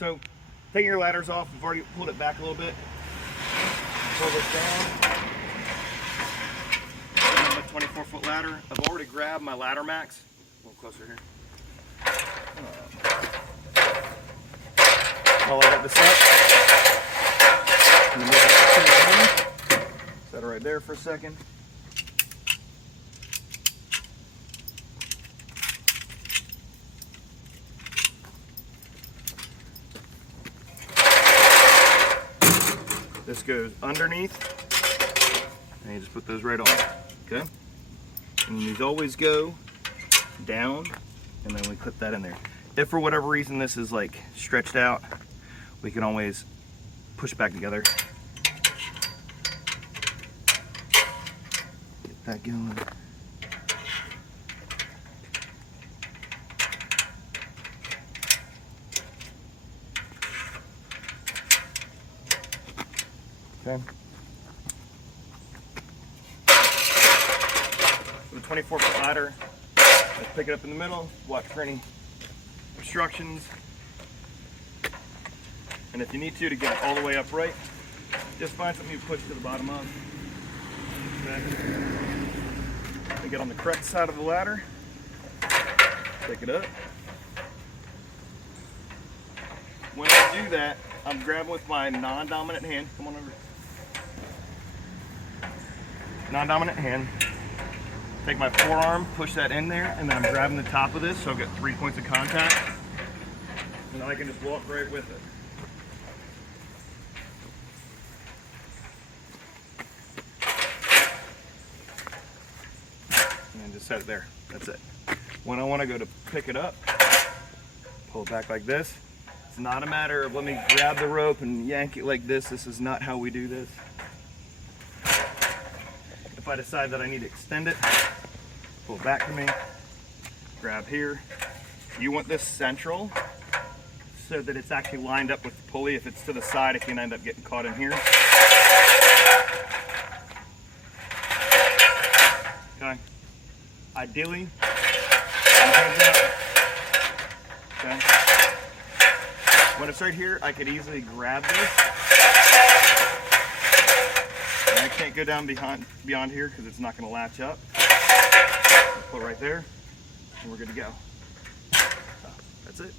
So taking your ladders off, we've already pulled it back a little bit. Pull this down. My 24-foot ladder. I've already grabbed my ladder max. A little closer here. I'll light this up. And then we'll set it right there for a second. This goes underneath, and you just put those right on, okay? And these always go down, and then we clip that in there. If for whatever reason this is like stretched out, we can always push back together. Get that going. Okay. With a 24-foot ladder, let's pick it up in the middle, watch for any obstructions. And if you need to get it all the way upright, just find something you push to the bottom of. Okay. And get on the correct side of the ladder, pick it up. When I do that, I'm grabbing with my non-dominant hand. Come on over. Non-dominant hand. Take my forearm, push that in there, and then I'm grabbing the top of this so I've got 3 points of contact. And then I can just walk right with it. And then just set it there. That's it. When I want to go to pick it up, pull it back like this. It's not a matter of let me grab the rope and yank it like this. This is not how we do this. If I decide that I need to extend it, pull it back to me, grab here. You want this central so that it's actually lined up with the pulley. If it's to the side, it can end up getting caught in here. Okay. Ideally, okay. When it's right here, I could easily grab this. And I can't go down beyond here because it's not going to latch up. Put it right there, and we're good to go. So, that's it.